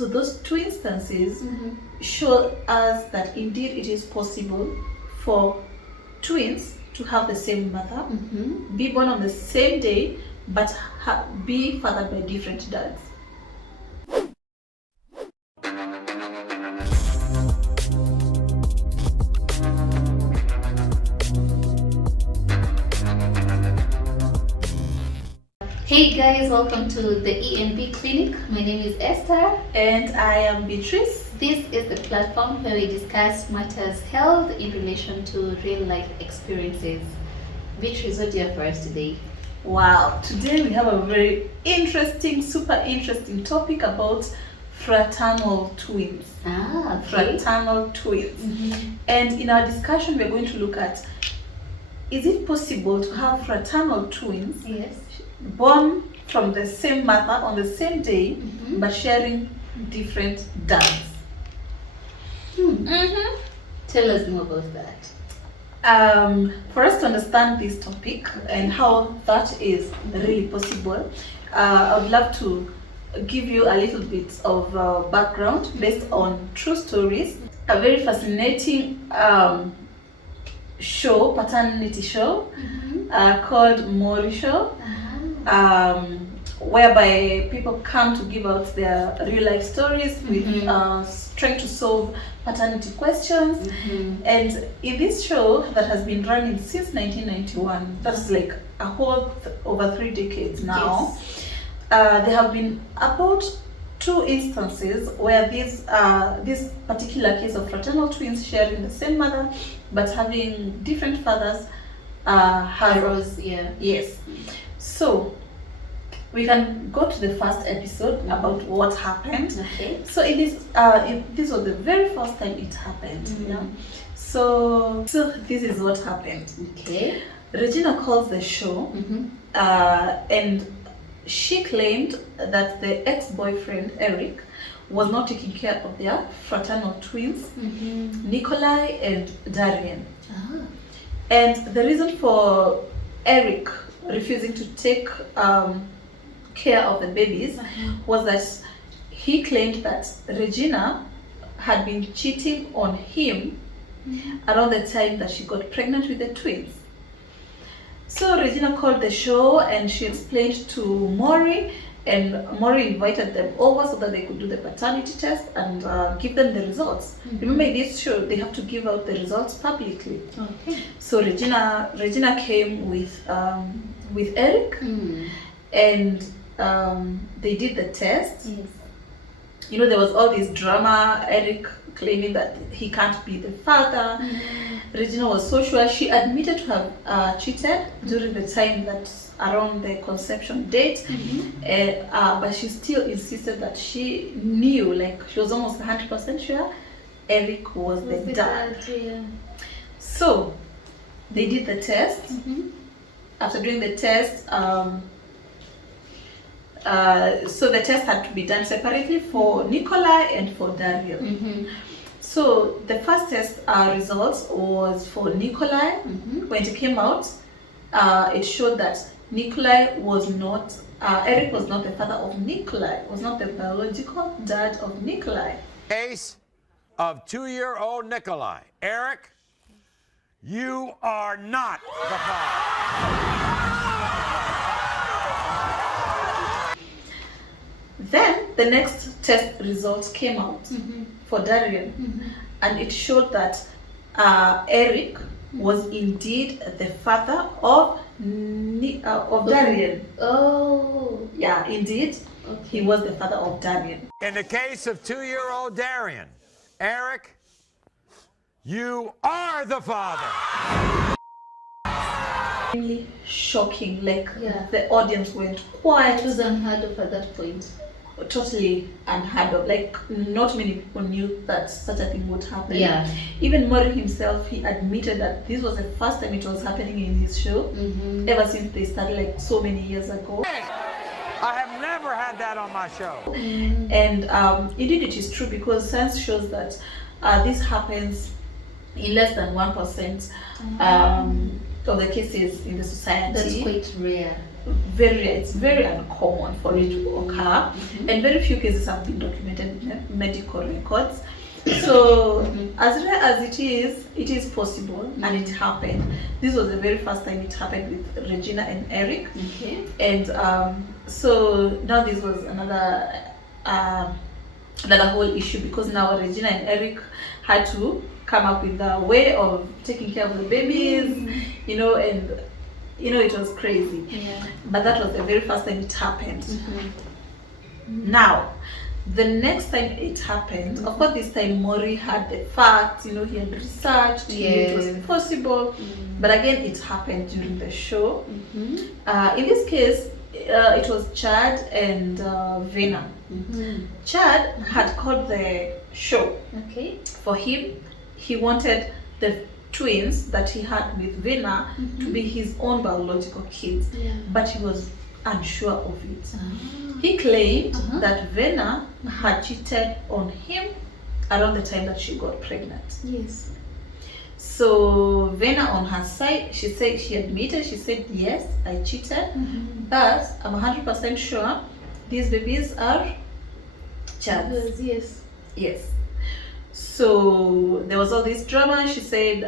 So those two instances show us that indeed it is possible for twins to have the same mother, be born on the same day, but be fathered by different dads. Hey guys, welcome to the ENB Clinic. My name is Esther. And I am Beatrice. This is the platform where we discuss matters held in relation to real life experiences. Beatrice, what do you have for us today? Wow, today we have a very interesting, super interesting topic about fraternal twins. Okay. Fraternal twins. And in our discussion, we're going to look at, is it possible to have fraternal twins? Yes. Born from the same mother on the same day, but sharing different dads. Tell us more about that. For us to understand this topic and how that is really possible, I would love to give you a little bit of background based on true stories. A very fascinating show, paternity show, called Maury Show. Whereby people come to give out their real life stories with trying to solve paternity questions. And in this show that has been running since 1991, that's like a whole over 3 decades now, there have been about 2 instances where this particular case of fraternal twins sharing the same mother but having different fathers yes. So we can go to the first episode about what happened. Okay. So it is this was the very first time it happened. Yeah. So this is what happened. Okay. Regina calls the show, and she claimed that the ex-boyfriend Eric was not taking care of their fraternal twins, Nikolai and Darian. And the reason for Eric refusing to take care of the babies was that he claimed that Regina had been cheating on him around the time that she got pregnant with the twins. So Regina called the show and she explained to Maury, and Maury invited them over so that they could do the paternity test and give them the results. Remember, in this show they have to give out the results publicly. Okay. So Regina came with Eric, and they did the test. Yes. You know, there was all this drama, Eric claiming that he can't be the father. Regina was so sure. She admitted to have cheated during the time that around the conception date, but she still insisted that she knew, like she was almost 100% sure Eric was the dad. So they did the test. After doing the test, so the test had to be done separately for Nikolai and for Darian. So the first test results was for Nikolai. When it came out, it showed that Nikolai was not, Eric was not the father of Nikolai, was not the biological dad of Nikolai. Case of 2-year-old Nikolai. Eric, you are not the father. Then the next test results came out for Darian, and it showed that Eric was indeed the father of Darian. Oh. Yeah, indeed. Okay. He was the father of Darian. In the case of 2-year-old Darian, Eric, you are the father. Really shocking, like the audience went quiet. It was unheard of at that point. Totally unheard of. Like not many people knew that such a thing would happen. Yeah. Even Maury himself, he admitted that this was the first time it was happening in his show, ever since they started, like so many years ago. I have never had that on my show. And indeed it is true, because science shows that this happens in less than 1% of the cases in the society. That's quite rare. It's very uncommon for it to occur, and very few cases have been documented in the medical records. So as rare as it is possible, and it happened. This was the very first time it happened with Regina and Eric. Okay. And so now this was another whole issue, because now Regina and Eric had to come up with a way of taking care of the babies, you know, and you know, it was crazy. Yeah. But that was the very first time it happened. Now, the next time it happened, of course, this time Maury had the facts, you know, he had researched, he knew it was possible. But again, it happened during the show. In this case, it was Chad and Vena. Chad had called the show. Okay. For him, he wanted the twins that he had with Vena to be his own biological kids, but he was unsure of it. He claimed that Vena had cheated on him around the time that she got pregnant. Yes. So Vena on her side, she said, she admitted, she said, yes, I cheated, but I'm 100% sure these babies are Chad's. Yes. Yes. So there was all this drama. She said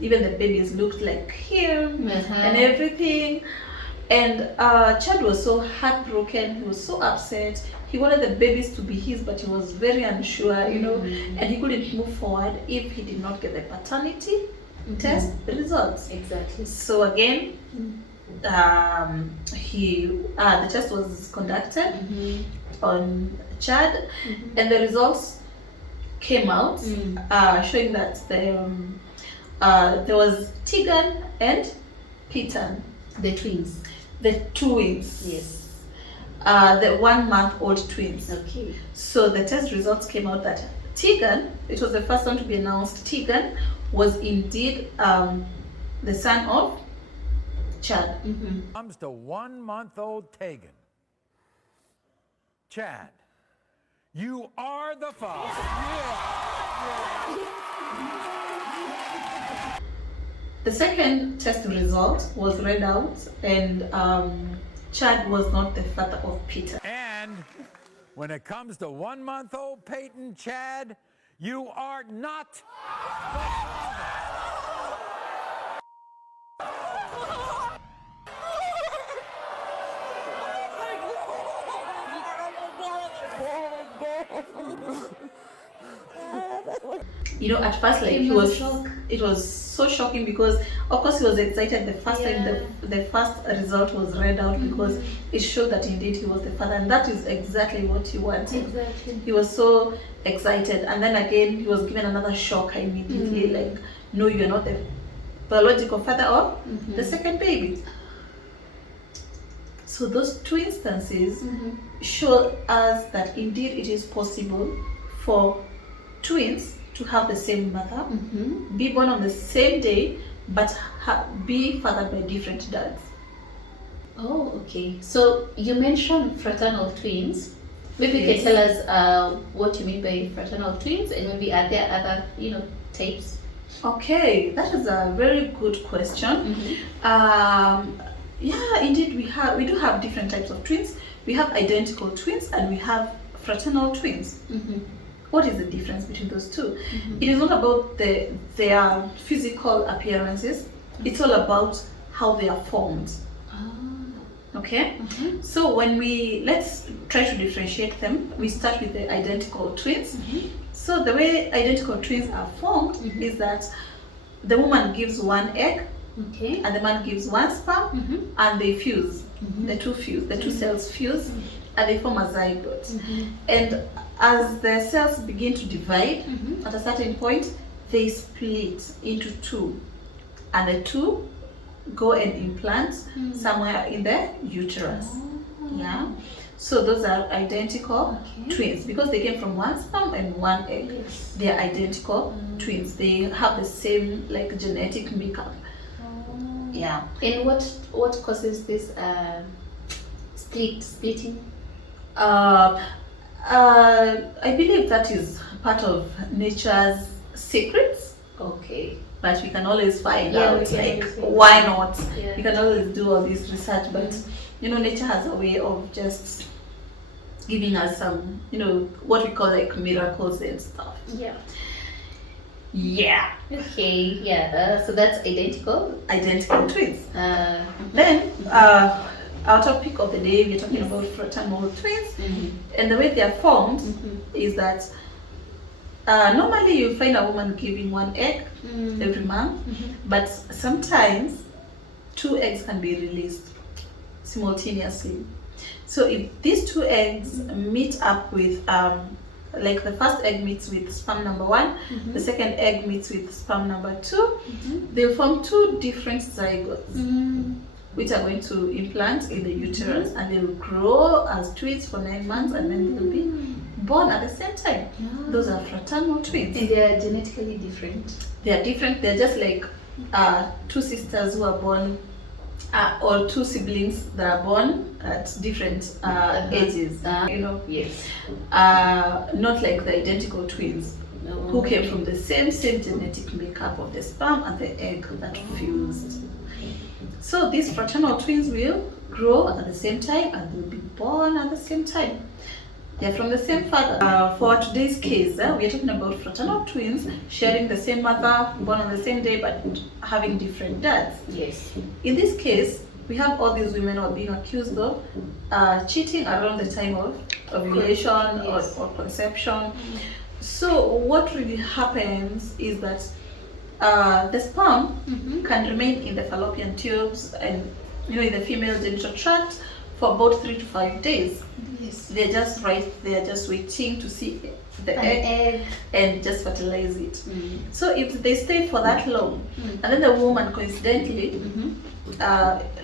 even the babies looked like him and everything. And Chad was so heartbroken. He was so upset. He wanted the babies to be his, but he was very unsure, you know, and he couldn't move forward if he did not get the paternity test results. Exactly. So again, the test was conducted on Chad, and the results came out showing that there was Tegan and Peter, The twins. the twins. Yes. The 1-month-old twins. Okay. So the test results came out that Tegan, it was the first one to be announced, Tegan was indeed the son of Chad. Comes to 1-month-old Tegan. Chad, you are the father. The second test result was read out, and Chad was not the father of Peter. And when it comes to 1-month-old Peyton, Chad, you are not. You know, at first, like, it was so shocking, because of course he was excited the first time the first result was read out, because it showed that indeed he was the father, and that is exactly what he wanted. Exactly. He was so excited, and then again he was given another shock immediately, like, no, you're not the biological father of the second baby. So those two instances show us that indeed it is possible for twins to have the same mother, be born on the same day, but be fathered by different dads. Oh, okay. So you mentioned fraternal twins. Maybe you Yes. can tell us what you mean by fraternal twins, and maybe are there other, types? Okay, that is a very good question. Yeah, indeed, we do have different types of twins. We have identical twins and we have fraternal twins. What is the difference between those two? It is not about their physical appearances. It's all about how they are formed. Okay, so when let's try to differentiate them. We start with the identical twins. So the way identical twins are formed is that the woman gives one egg, and the man gives one sperm, and they fuse. The two cells fuse, and they form a zygote. And as the cells begin to divide, at a certain point, they split into two, and the two go and implant somewhere in the uterus. Yeah. So those are identical twins, because they came from one sperm and one egg. They are identical twins. They have the same genetic makeup. Yeah. And what causes this splitting? I believe that is part of nature's secrets. Okay. But we can always find Yeah, out, we can always find why out. not? Yeah. We can always do all this research, but nature has a way of just giving us some, what we call like miracles and stuff. Yeah. Yeah. Okay. Yeah. So that's identical twins. Then our topic of the day, we're talking about fraternal twins, and the way they are formed is that normally you find a woman giving one egg every month, but sometimes 2 eggs can be released simultaneously. So if these 2 eggs meet up with like the first egg meets with sperm number 1, the second egg meets with sperm number 2, they'll form 2 different zygotes, which are going to implant in the uterus, and they will grow as twins for 9 months, and then they'll be born at the same time. Those are fraternal twins. And they are genetically different. They are different. They're just like 2 sisters who are born, or 2 siblings that are born at different ages. Yes. Not like the identical twins who came from the same genetic makeup of the sperm and the egg that fused. So these fraternal twins will grow at the same time and will be born at the same time. They're from the same father. For today's case, we are talking about fraternal twins sharing the same mother, born on the same day, but having different dads. Yes. In this case, we have all these women who are being accused of cheating around the time of ovulation or conception. So what really happens is that the sperm can remain in the fallopian tubes and in the female genital tract for about 3 to 5 days. Yes. They're just they're just waiting to see the egg and just fertilize it. So if they stay for that long, and then the woman coincidentally,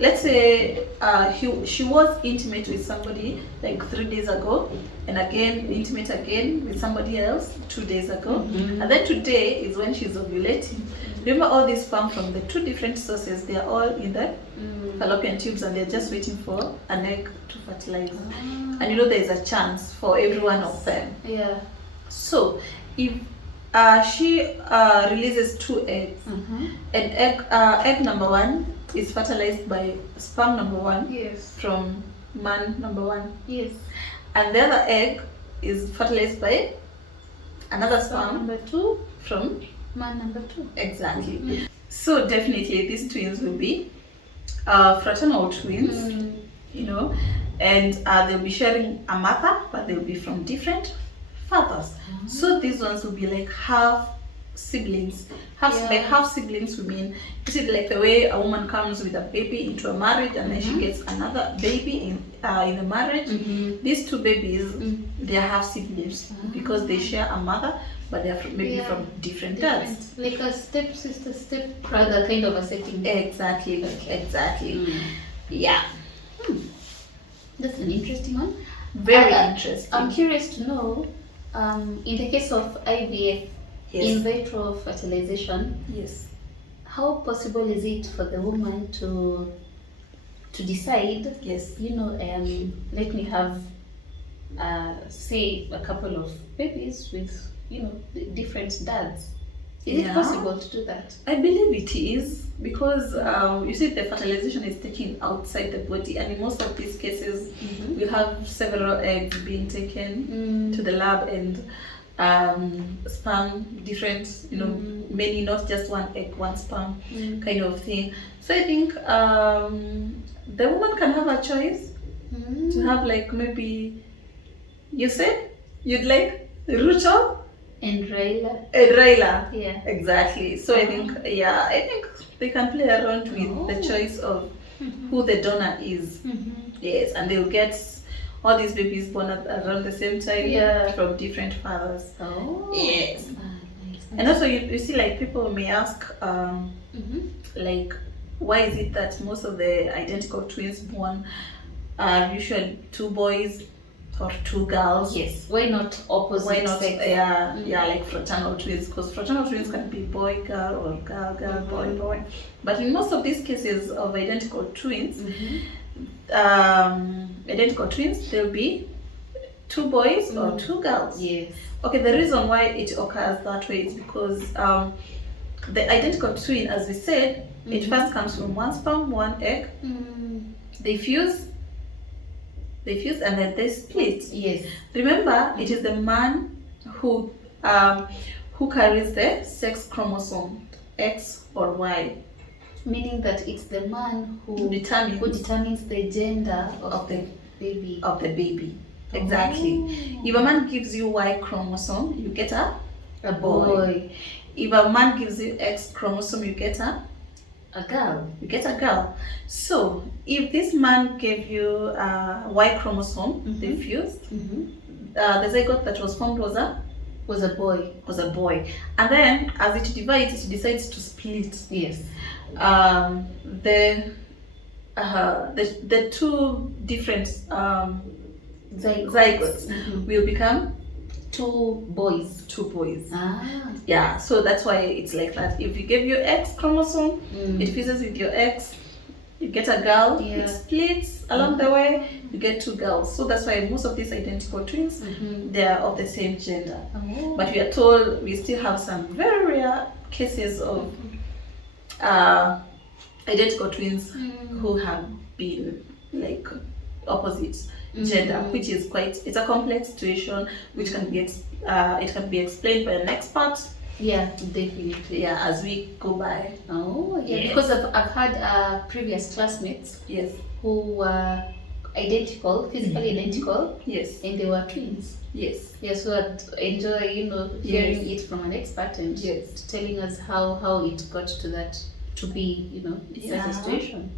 let's say she was intimate with somebody like 3 days ago, and again intimate again with somebody else 2 days ago, and then today is when she's ovulating. Remember, all these sperm from the 2 different sources, they are all in the fallopian tubes, and they're just waiting for an egg to fertilize. And there's a chance for every one of them. Yeah. So if she releases 2 eggs, and egg number 1 is fertilized by sperm number 1 from man number 1. Yes. And the other egg is fertilized by another sperm number 2 from man number 2. Exactly. So definitely these twins will be fraternal twins, and they'll be sharing a mother, but they'll be from different fathers. So these ones will be like half siblings. Half siblings, we mean, you see, like the way a woman comes with a baby into a marriage, and then she gets another baby in the marriage. These 2 babies, they are half siblings because they share a mother, but they are from different dads. Like a stepsister, stepbrother kind of a setting. Exactly. Exactly. Yeah. That's an interesting one. Very interesting. I'm curious to know, in the case of IVF, in vitro fertilization, how possible is it for the woman to decide, let me have say a couple of babies with different dads? Is it possible to do that? I believe it is, because you see, the fertilization is taken outside the body, and in most of these cases we have several eggs being taken to the lab, and sperm different, many, not just one egg, one sperm kind of thing. So I think the woman can have a choice to have, like, maybe you said you'd like Ruto and Raila. Yeah, exactly. So I think they can play around with the choice of who the donor is. Yes, and they'll get all these babies born around the same time from different fathers. Yes. Nice. And also you see, like, people may ask like, why is it that most of the identical twins born are usually 2 boys or 2 girls? Yes. Why not opposite? Why not sex? Like fraternal twins? Because fraternal twins can be boy girl or girl girl boy boy. But in most of these cases of identical twins, there'll be 2 boys or 2 girls. Yes. Okay, the reason why it occurs that way is because the identical twin, as we said, it first comes from 1 sperm, 1 egg. They fuse, they fuse and then they split. Yes. Remember, it is the man who carries the sex chromosome, X or Y. Meaning that it's the man who determines the gender of the baby. Exactly. Oh. If a man gives you Y chromosome, you get a boy. If a man gives you X chromosome, you get a girl. You get a girl. So if this man gave you Y chromosome, they fused. The zygote that was formed was a boy. And then as it divides, it decides to split. Yes. The two different zygotes will become two boys. Yeah, so that's why it's like that. If you give your X chromosome, it fuses with your X, you get a girl. It splits along the way, you get two girls. So that's why most of these identical twins, they are of the same gender. But we are told we still have some very rare cases of identical twins who have been like opposite gender, which is it's a complex situation which can be it can be explained by an expert. Yeah, definitely. Yeah, as we go by. Oh, yeah. Yes. Because I've had previous classmates. Yes. Who were identical, physically identical. Yes. And they were twins. Yes. Yes, so I'd enjoy, hearing it from an expert and telling us how it got to that, to be, such a situation.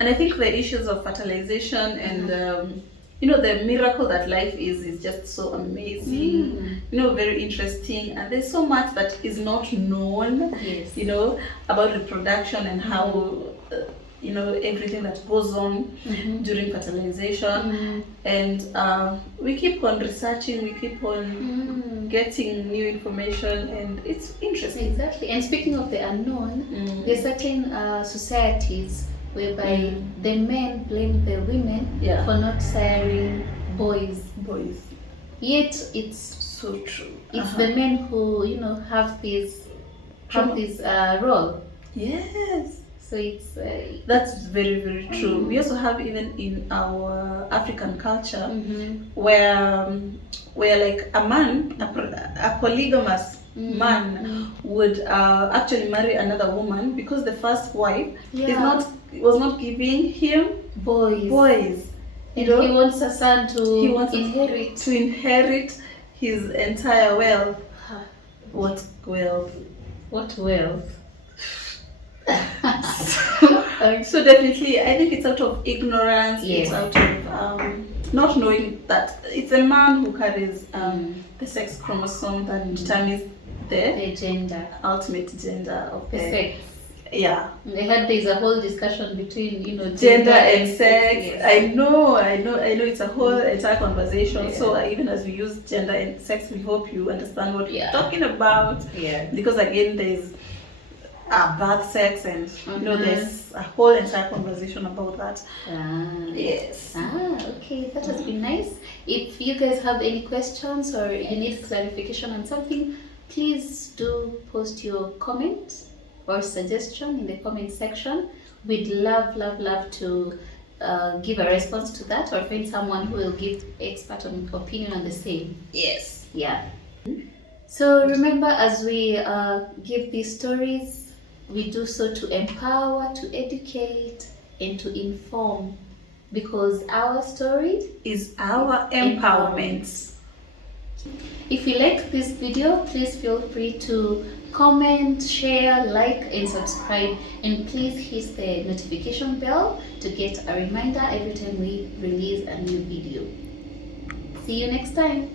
And I think the issues of fertilization and the miracle that life is just so amazing, very interesting, and there's so much that is not known, about reproduction and how, everything that goes on during fertilization. And we keep on researching, we keep on getting new information, and it's interesting. Exactly. And speaking of the unknown, there are certain societies whereby the men blame the women for not siring boys. Yet it's so true. It's the men who have this role. Yes. So it's that's very, very true. We also have, even in our African culture, where like a man, a polygamous man would actually marry another woman because the first wife was not giving him boys. He wants a son to inherit his entire wealth. What wealth? So definitely, I think it's out of ignorance. It's out of not knowing that it's a man who carries the sex chromosome that determines the gender, ultimate gender of the sex. Yeah. I heard there's a whole discussion between gender and sex. Yes. I know. It's a whole entire conversation. Yeah. So even as we use gender and sex, we hope you understand what we're talking about. Yeah. Because again, there's birth sex, and there's a whole entire conversation about that. Yes. Okay, that has been nice. If you guys have any questions or you need clarification on something, please do post your comment or suggestion in the comment section. We'd love to give a response to that, or find someone who will give expert opinion on the same. Yes. Yeah. So remember, as we give these stories, we do so to empower, to educate, and to inform, because our story is our empowerment. If you like this video, please feel free to comment, share, like, and subscribe, and please hit the notification bell to get a reminder every time we release a new video. See you next time.